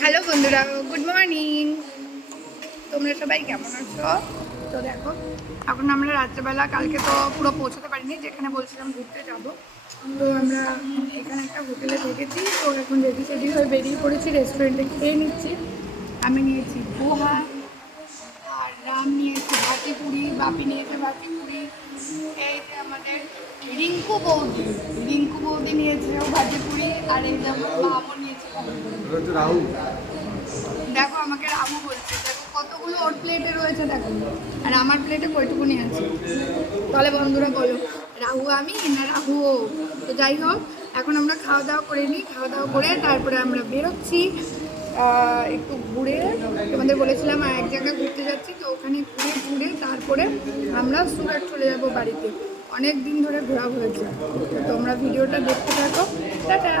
Hello বন্ধুরা, good morning. তোমরা সবাই কেমন আছো? তো দেখো, এখন আমরা রাত্রেবেলা, কালকে তো পুরো পৌঁছতে পারিনি, যেখানে বলছিলাম ঘুরতে যাব। তো আমরা এখানে একটা হোটেলে থেকেছি। তো এখন রেডি সেডি হয়ে বেরিয়ে পড়েছি, রেস্টুরেন্টে খেয়ে নিচ্ছি। আমি নিয়েছি পোহা, আর রাম নিয়েছে ভাটিপুরি, বাপি নিয়েছে ভাটিপুরি। এই যে আমাদের রিঙ্কু বৌদি নিয়েছে ও ভাটিপুরি, আর এই যে আমার মামও নিয়েছে রাহু। দেখো আমাকে রামু বলছে, দেখো কতগুলো ওর প্লেটে রয়েছে দেখো, আর আমার প্লেটে কয়টুকুনি আছে। তাহলে বন্ধুরা বলো, রাহু আমি না রাহু ও? তো যাই হোক, এখন আমরা খাওয়া দাওয়া করে নিই। খাওয়া দাওয়া করে তারপরে আমরা বেরোচ্ছি একটু ঘুরে। তোমাদের বলেছিলাম এক জায়গায় ঘুরতে যাচ্ছি, তো ওখানে ঘুরে তারপরে আমরা সুরাট চলে যাব বাড়িতে। অনেক দিন ধরে ঘোরা হয়েছে, তো তোমরা ভিডিওটা দেখতে থাকো। টাটা।